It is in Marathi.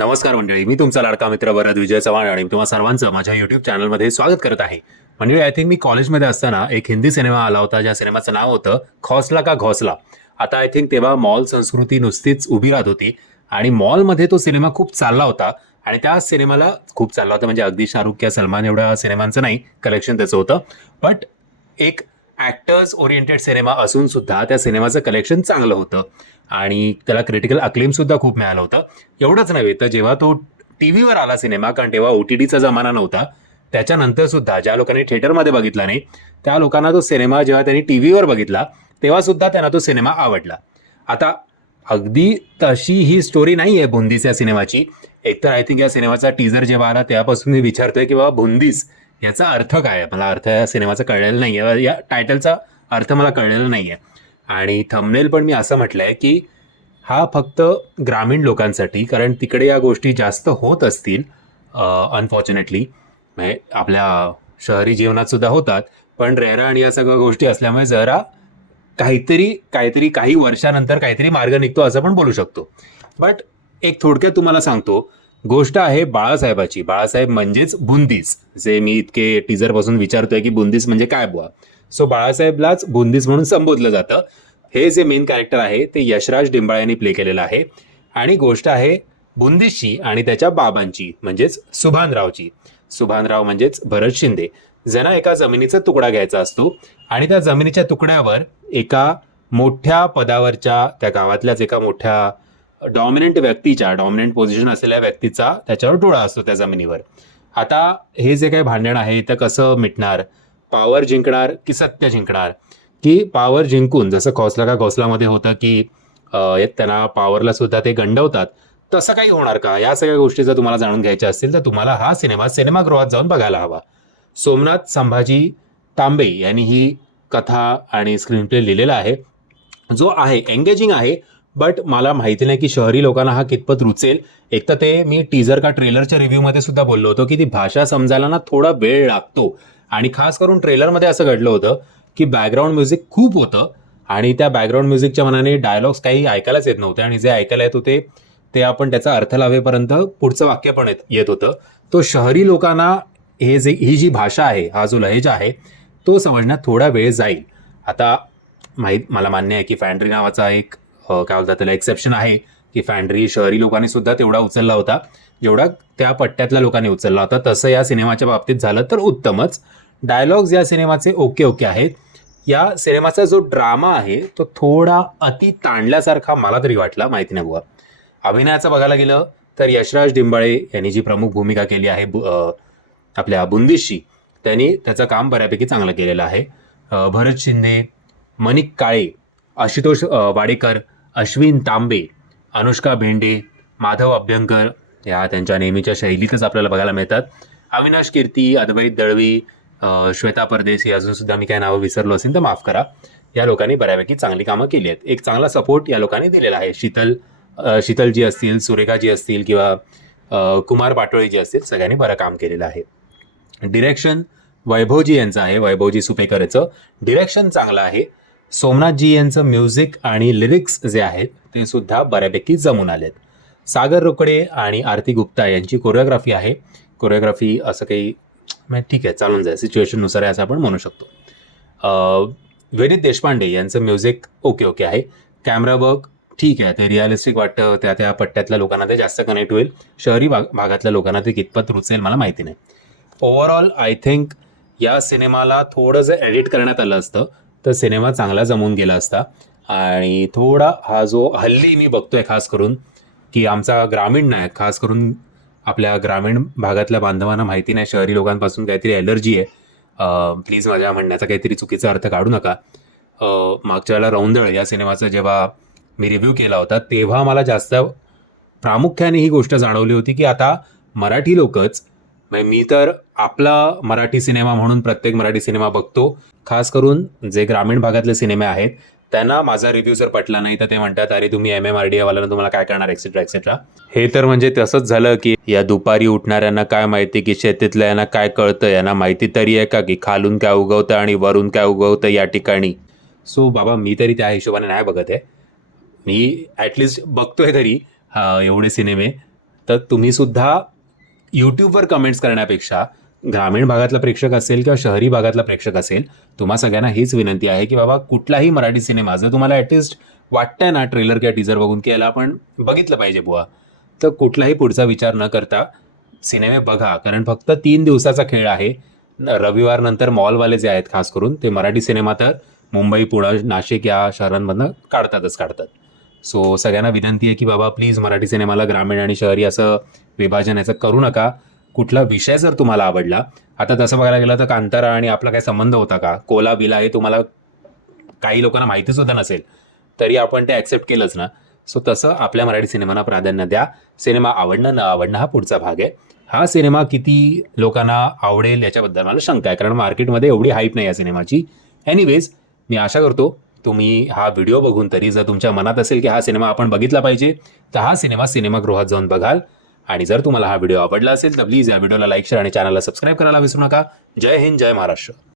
नमस्कार मंडळी, मी तुमचा लाडका मित्र वरद विजय चव्हाण आणि तुम्हा सर्वांचं माझ्या युट्यूब चॅनलमध्ये स्वागत करत आहे. मंडळी, आय थिंक मी कॉलेजमध्ये असताना एक हिंदी सिनेमा आला होता, ज्या सिनेमाचं नाव होतं खौसला का घोसला. आता आय थिंक तेव्हा मॉल संस्कृती नुसतीच उभी राहत होती आणि मॉलमध्ये तो सिनेमा खूप चालला होता आणि त्या सिनेमाला खूप चालला होता म्हणजे अगदी शाहरुख किंवा सलमान एवढ्या सिनेमांचं नाही कलेक्शन त्याचं होतं, बट एक ॲक्टर्स ओरिएंटेड सिनेमा असून सुद्धा त्या सिनेमाचं कलेक्शन चांगलं होतं आणि त्याला क्रिटिकल अक्लेम सुद्धा खूप मिळालं होतं. एवढंच नव्हे तर जेव्हा तो टीव्हीवर आला सिनेमा, कारण तेव्हा OTTचा जमाना नव्हता, त्याच्यानंतर सुद्धा ज्या लोकांनी थिएटरमध्ये बघितला नाही त्या लोकांना तो सिनेमा जेव्हा त्यांनी टीव्हीवर बघितला तेव्हा सुद्धा त्यांना तो सिनेमा आवडला. आता अगदी तशी ही स्टोरी नाही आहे बुंदीस या सिनेमाची. एकतर आय थिंक या सिनेमाचा टीजर जेव्हा आला तेव्हापासून मी विचारतोय की बाबा बुंदीस याचा अर्थ काय आहे. मला अर्थ या सिनेमाचा कळलेला नाही आहे, या टायटलचा अर्थ मला कळलेला नाही आहे. आणि थंबनेल पण मी असं म्हटलंय की हा फक्त ग्रामीण लोकांसाठी, कारण तिकडे या गोष्टी जास्त होत असतील अनफॉर्च्युनेटली. म्हणजे आपल्या शहरी जीवनात सुद्धा होतात, पण रेरा आणि या सगळ्या गोष्टी असल्यामुळे जरा काहीतरी काही वर्षानंतर काहीतरी मार्ग निघतो असं पण बोलू शकतो. बट एक थोडक्यात तुम्हाला सांगतो, गोष्ट आहे बाळासाहेबाची. बाळासाहेब म्हणजेच बुंदीस, जे मी इतके टीजरपासून विचारतोय की बुंदीस म्हणजे काय बुवा. सो बाळासाहेबलाच बुंदीस म्हणून संबोधलं जातं. हे जे मेन कॅरेक्टर आहे ते यशराज डिंबाळे यांनी प्ले केलेलं आहे आणि गोष्ट आहे बुंदीसची आणि त्याच्या बाबांची म्हणजेच सुभानरावची. सुभानराव म्हणजेच भरत शिंदे, ज्यांना एका जमिनीचा तुकडा घ्यायचा असतो आणि त्या जमिनीच्या तुकड्यावर एका मोठ्या पदावरच्या त्या गावातल्याच एका मोठ्या डॉमिनंट पोझिशन असलेल्या व्यक्तीचा त्याच्यावर डोळा असतो त्या जमिनीवर. आता हे जे काही भांडण आहे ते कसं मिटणार, पॉवर जिंकणार की सत्य जिंकणार, की पॉवर जिंकून जसं खौसला का घोसलामध्ये होतं की त्यांना पॉवरला सुद्धा ते गंडवतात, तसं काही होणार का. या सगळ्या गोष्टी जर तुम्हाला जाणून घ्यायच्या असतील तर तुम्हाला हा सिनेमा सिनेमागृहात जाऊन बघायला हवा. सोमनाथ संभाजी तांबे यांनी ही कथा आणि स्क्रीन प्ले लिहिलेला आहे, जो आहे एंगेजिंग आहे. बट मला माहिती नाही की शहरी लोकांना हा कितपत रुचेल. एक तर ते मी टीजर का ट्रेलरच्या रिव्ह्यूमध्ये सुद्धा बोललो होतो की ती भाषा समजायला ना थोडा वेळ लागतो आणि खास करून ट्रेलरमध्ये असं घडलं होतं की बॅकग्राऊंड म्युझिक खूप होतं आणि त्या बॅकग्राऊंड म्युझिकच्या मनाने डायलॉग्स काही ऐकायलाच येत नव्हते आणि जे ऐकायला येत होते ते आपण त्याचा अर्थ लावेपर्यंत पुढचं वाक्य पण येत होतं. तो शहरी लोकांना ही जी भाषा आहे, हा जो लहेजा आहे तो समजण्यात थोडा वेळ जाईल. आता मला मान्य आहे की फॅन्ड्री नावाचा एक काय बोलतात त्याला एक्सेप्शन आहे, की फॅन्ड्री शहरी लोकांनी सुद्धा तेवढा उचलला होता जेवढा त्या पट्ट्यातल्या लोकांनी उचलला होता. तसं या सिनेमाच्या बाबतीत झालं तर उत्तमच. डायलॉग्स या सिनेमाचे ओके आहेत. या सिनेमाचा जो ड्रामा आहे तो थोडा अति ताणल्यासारखा मला तरी वाटला, माहिती नाही बुवा. अभिनयाचं बघायला गेलं तर यशराज डिंबाळे यांनी जी प्रमुख भूमिका केली आहे आपल्या बुंदीसची, त्यांनी त्याचं काम बऱ्यापैकी चांगलं केलेलं आहे. भरत शिंदे, मनिक काळे, आशुतोष वाडेकर, अश्विन तांबे, अनुष्का भेंडे, माधव अभ्यंकर या त्यांच्या नेहमीच्या शैलीतच आपल्याला बघायला मिळतात. अविनाश कीर्ती, अद्वैत दळवी, श्वेता परदेसी, अजून सुद्धा मी काय नावं विसरलो असेल तर माफ करा. या लोकांनी बऱ्यापैकी चांगली कामं केली आहेत. एक चांगला सपोर्ट या लोकांनी दिलेला आहे. शीतलजी असतील, सुरेखाजी असतील किंवा कुमार पाटोळे जी असतील, सगळ्यांनी बरं काम केलेलं आहे. डिरेक्शन वैभवजी यांचं आहे, वैभवजी सुपेकर याचं डिरेक्शन चांगलं आहे. सोमनाथजी यांचं म्युझिक आणि लिरिक्स जे आहेत ते सुद्धा बऱ्यापैकी जमून आलेत. सागर रोकडे आणि आरती गुप्ता यांची कोरिओग्राफी आहे. कोरिओग्राफी असं काही ठीक आहे, चालून जाईल, सिच्युएशननुसार आहे असं आपण म्हणू शकतो. विनीत देशपांडे यांचं म्युझिक ओके आहे. कॅमेरा वर्क ठीक आहे, ते रिअलिस्टिक वाटतं, त्या पट्ट्यातल्या लोकांना ते जास्त कनेक्ट होईल. शहरी भागातल्या लोकांना ते कितपत रुचेल मला माहिती नाही. ओव्हरऑल आय थिंक या सिनेमाला थोडं जर एडिट करण्यात आलं असतं तर सिनेमा चांगला जमून गेला असता. आणि थोडा हा जो हल्ली मी बघतोय खास करून की आमचा ग्रामीण नाही, खास करून आपल्या ग्रामीण भागातल्या बांधवांना माहिती नाही शहरी लोकांपासून काहीतरी ॲलर्जी आहे. प्लीज माझ्या म्हणण्याचा काहीतरी चुकीचा अर्थ काढू नका. मागच्या वेळेला रौंदळ या सिनेमाचा जेव्हा मी रिव्ह्यू केला होता तेव्हा मला जास्त प्रामुख्याने ही गोष्ट जाणवली होती की आता मराठी लोकच, मी तर आपला मराठी सिनेमा म्हणून प्रत्येक मराठी सिनेमा बघतो, खास करून जे ग्रामीण भागातले सिनेमे आहेत त्यांना माझा रिव्ह्यू जर पटला नाही तर ते म्हणतात अरे तुम्ही MMRDA वाल्यानं तुम्हाला काय करणार एक्सेट्रा एक्सेट्रा. हे तर म्हणजे तसंच झालं की या दुपारी उठणाऱ्यांना काय माहिती की शेतीतल्या यांना काय कळतं, यांना माहिती तरी आहे का की खालून काय उगवतं आणि वरून काय उगवतं या ठिकाणी. सो बाबा मी तरी त्या हिशोबाने नाही बघत आहे. मी ॲटलिस्ट बघतोय तरी एवढे सिनेमे, तर तुम्ही सुद्धा यूट्यूबवर कमेंट्स करण्यापेक्षा ग्रामीण भागातला प्रेक्षक असेल किंवा शहरी भागातला प्रेक्षक असेल, तुम्हा सगळ्यांना हीच विनंती आहे की बाबा कुठलाही मराठी सिनेमा जर तुम्हाला ॲटलिस्ट वाटतंय ना ट्रेलर किंवा टीजर बघून की याला आपण बघितलं पाहिजे बुवा, तर कुठलाही पुढचा विचार न करता सिनेमे बघा. कारण फक्त 3 दिवसाचा खेळ आहे. रविवार नंतर मॉलवाले जे आहेत खास करून ते मराठी सिनेमा तर मुंबई, पुणे, नाशिक या शहरांमधनं काढतात. सो सगळ्यांना विनंती आहे की बाबा प्लीज मराठी सिनेमाला ग्रामीण आणि शहरी असं विभाजन याचं करू नका. कुठला विषय जर तुम्हाला आवडला, आता तसं बघायला गेलं तर कांतारा आणि आपला काय संबंध होता का, कोला बिला हे तुम्हाला काही लोकांना माहिती सुद्धा नसेल तरी आपण ते ॲक्सेप्ट केलंच ना. सो तसं आपल्या मराठी सिनेमांना प्राधान्य द्या. सिनेमा आवडणं न आवडणं हा पुढचा भाग आहे. हा सिनेमा किती लोकांना आवडेल याच्याबद्दल मला शंका आहे, कारण मार्केटमध्ये एवढी हाईप नाही या सिनेमाची. एनिवेज, मी आशा करतो तुम्ही हा व्हिडिओ बघून तरी जर तुमच्या मनात असेल की हा सिनेमा आपण बघितला पाहिजे तर हा सिनेमा सिनेमागृहात जाऊन बघाल. आणि जर तुम्हाला हा व्हिडिओ आवडला असेल तर प्लीज या व्हिडिओला लाईक, शेअर आणि चॅनलला सबस्क्राईब करायला विसरू नका. जय हिंद, जय महाराष्ट्र.